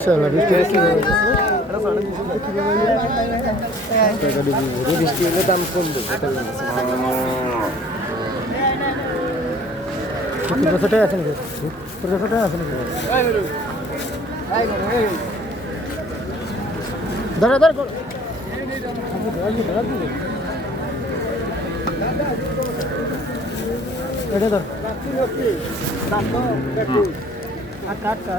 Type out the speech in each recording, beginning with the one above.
বৃষ্টি হলে দাম কমবে। ছোটাই আছে নাকি? ছোটাই আছে নাকি? ধরে ধরে এটা ধর কাটটা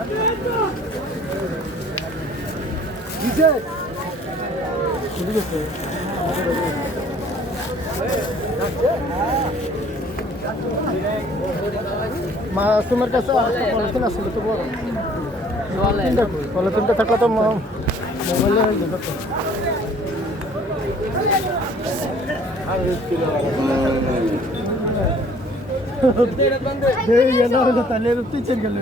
মাসুমের কাছে পলিথিন আসছিল তো বড় পলিথিনটা থাকলে তো মোবাইলে তাহলে পিছের গেল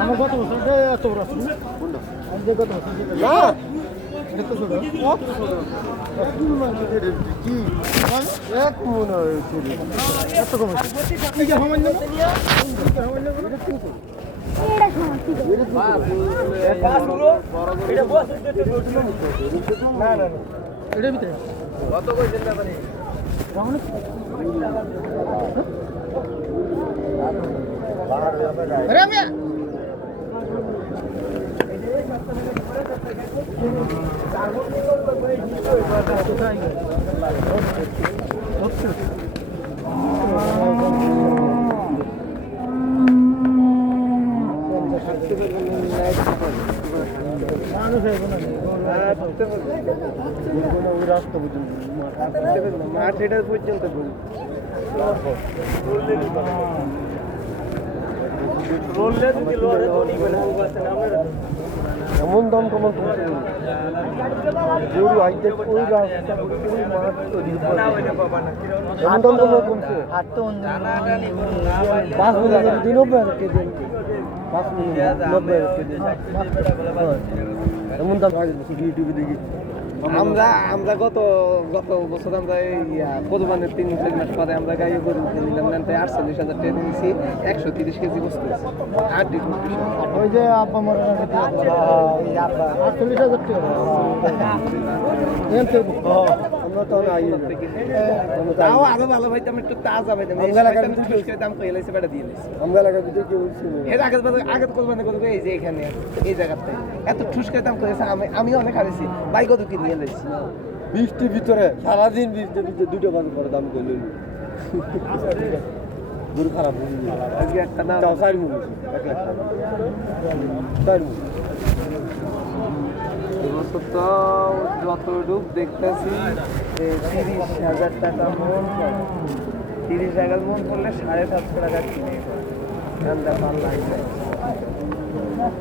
আমার কত বছর এত বড় আছে কত বছর এক মনে হয়েছে এত কম এটার ভিতরে কত কইছেন না মানে রামিয়া মাঠ এটা পর্যন্ত এমন দাম কমন গরু আইতে ওই রাস্তা ওই মাঠ এমন দাম কমন কমছে পাঁচ মিনিট দিনও কেজি 5 এমন দাম ইউটিউবে দেখি আমরা গত বছর আমরা কোরবানের 3-4 মাস পরে আমরা গাড়ি গরু নিলাম না 48,000 টাকা নিয়েছি 130 কেজি বস্তু আর ওই যে আব্বা মরে আব্বা 48,000 আমরা তো তাও আরো ভালো পাইতাম একটু তাজা পাইতাম দাম কই লাইছে বেটা দিয়ে লাইছে আমরা এলাকার ভিতরে কেউ এর আগে কোরবানি করবে এই যে এখানে এই জায়গাতে এত ঠুসকায় দাম করেছে আমি অনেক হারিয়েছি বাইক কত কিনে নিয়ে লাইছি বৃষ্টির ভিতরে সারাদিন বৃষ্টির ভিতরে 2টা বাজে পরে দাম কইল দূর খারাপ আজকে একটা না তাও 4 মুখ 1 লাখ টাকা 4 মুখ তো যতটুক দেখতেছি 30,000 টাকা মন 30,000 মন করলে 750 টাকা কিনে ঠান্ডা পাল লাগবে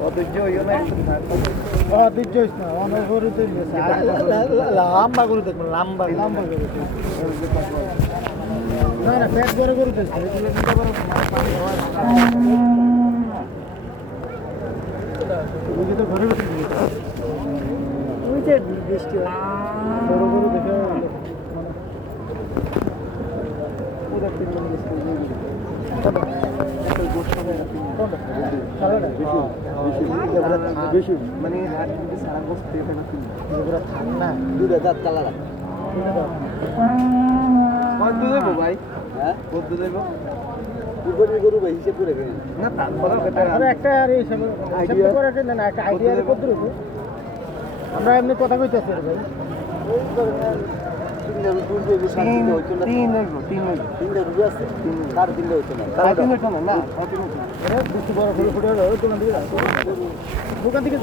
অধৈর্য হইও না একটু অধৈর্য হইস না অনেক গরু তো লম্বা গরু দেখবো লম্বা গরু না না পেট করে গরু দেখবো এগুলো নিতে পারো ওই তো ঘরে বসে ওই যে বৃষ্টি বড় গরু দেখে বেশি মানে সারা বছর ঠান্ডা দুধ দাঁত কালার কত দেব ভাই হ্যাঁ কত দেব গরু ভাই হিসেব করে না তারপরে একটা আর হিসাব করে না একটা আইডিয়া কত দেব আমরা এমনি কথা কইতেছি ভাই দোকান থেকে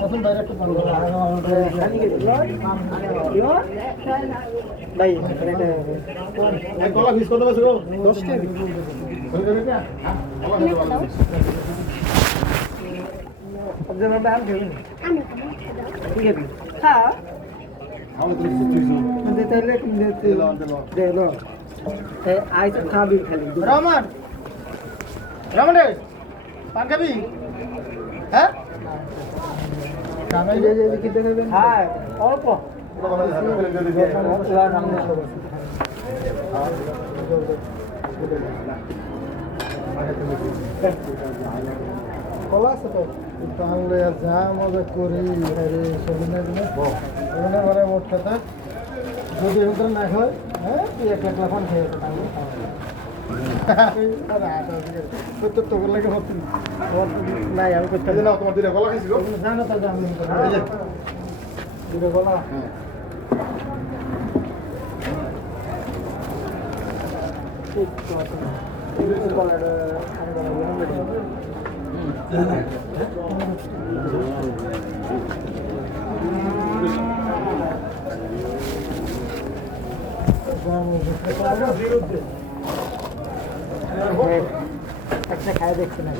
মৌসুম বাইরে একটু ভাই কলা মিস করতে পারছো 10 টাকা অবজারভার দাম দেবেন ঠিক আছে হ্যাঁ আমাদের তাহলে দেখলো আইস খাবি খালি রহমান রহমান রে পান খাবি হ্যাঁ হ্যাঁ অল্প কলা আছে তো তাহলে যা মজা করি আরে সবিনা দিনে ওখানে ঘরে মোট কথা যদি এরকম না হয় হ্যাঁ তুই 1 লাখ লাফান খেয়ে তো তোর লাগে হচ্ছে নাই আমি করতে না তোমার দিলে কলা খাইছিল জানো তো আমি দিলে কলা একটা খাই দেখছি না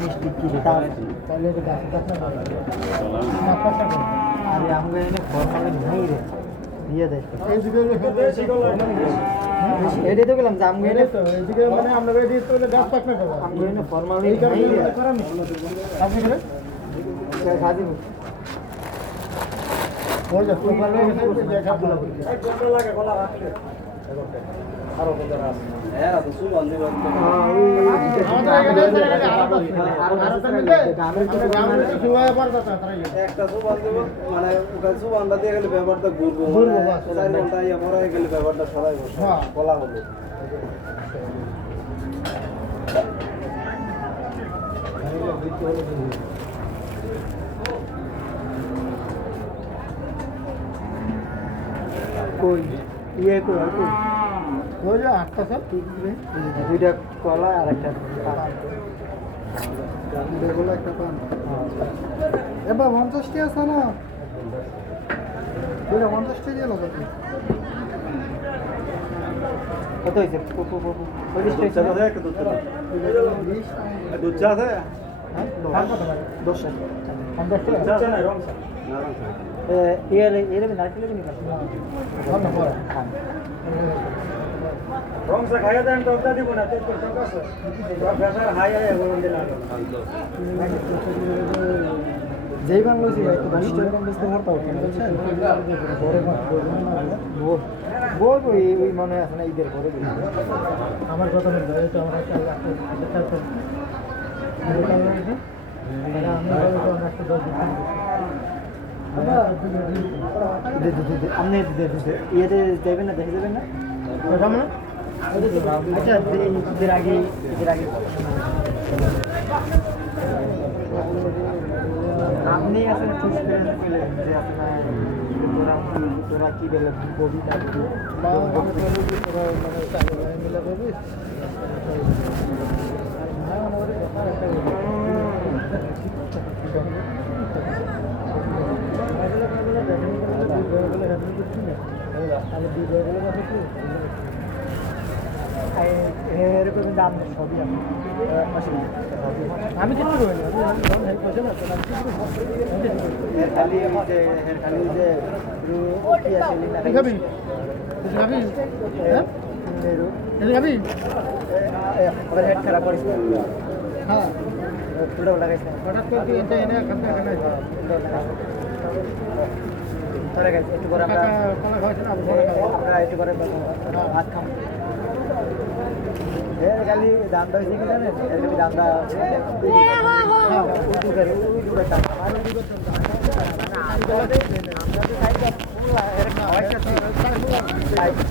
মিষ্টি কি তাহলে এটা আরে আমাকে এনে ফর্মালে নাই রে দিয়ে দেয় এই দিকে এটাই তো গেলাম যে আমাকে এনে এইদিকে মানে আমরা এদিকে তো গাছ পাক না পাবো আমাকে এনে ফর্মালে এই কারণে করা মিস আপনি করে খাদি ওই যে ফর্মালে দেখা দিল লাগে গলা রাখতে আরো বন্ধুরা আছে একটা সুবান দেব মানে ওটা সুবানটা দিয়ে গেলে ব্যাপারটা ঘুরবো ঘুরবো, মানে বাস। 4 ঘন্টা ইয়া পরে গেলে ব্যাপারটা সরাই বসে হ্যাঁ। বলা হলো কই ইয়ে কই কই ওই যে 8টা স্যার দুইটা কলা আর একটা বেগুলো একটা পান এবার 50 টি আছে না দুইটা 50 টি দিয়ে লাগবে কত হয়েছে 50 টাকা একটা দুধ চা আছে হ্যাঁ 10 50 টাকা না রং চা এর নারকেল নিবা রং চা খাইয়া দেন তো ওটা দিব না তো টাকা আছে প্রেসার হাই হাই বলুন দিলাম যেই বাংলা ছিল একটু 20 টাকা বুঝতে পারতাম বলবো ওই মনে আছে না ঈদের পরে আমার কথা নেই এই তো আমরা একটা আপনি ইয়েতে দেবেন না দেখে দেবেন না আচ্ছা ঈদের আগে আপনি আসলে চুজ করে পেলেন যে আপনার তোরা কি বলে কবিতা এরকম দাম সবই আমি কিন্তু খালি যে খাবি খাবি হ্যাঁ খাবি আবার হেড খারাপ করিস হ্যাঁ পুরো লাগাইস না হঠাৎ করে এটা এনে খাতে খানা পরে গেছে একটু পরে আমরা কলা খাওয়াইছে না আমরা একটু পরে ভাত খাবো এর খালি দামটা হয়েছে কি জানেন এর খালি দামটা উঁচু করে টাকা আর উঁচু করতে আমরা তো